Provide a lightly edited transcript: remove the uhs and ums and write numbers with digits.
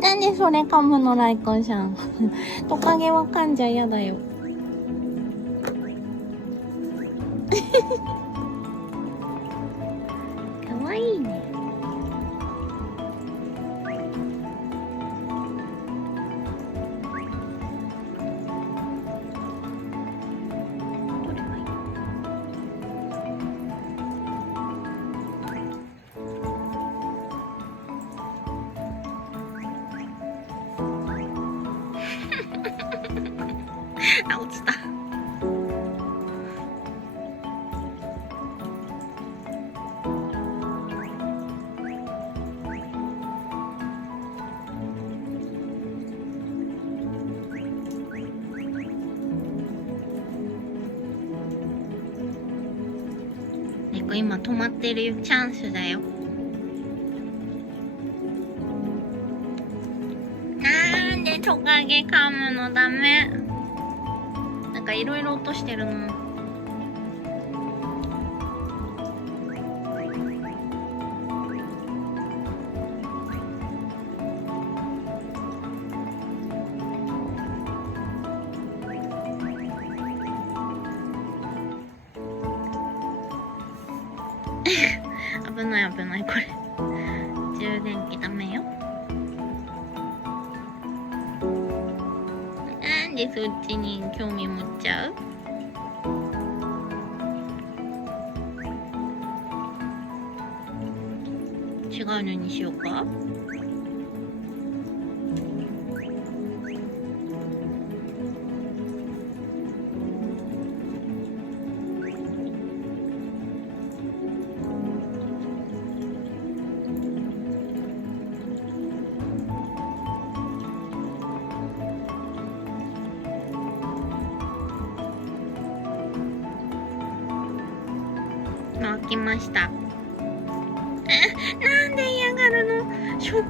なんでそれ噛むの、ライコンさん。トカゲは噛んじゃ嫌だよ。かわいいね。どれがいい？あ、落ちた。猫今止まってるよ。チャンスだよ。なんでトカゲ噛むのダメ。なんかいろいろ落としてるの。危ない危ない、これ充電器ダメよ。なんでそっちに興味持っちゃう？違うのにしようか。開きました。なんで嫌がるの？ショック。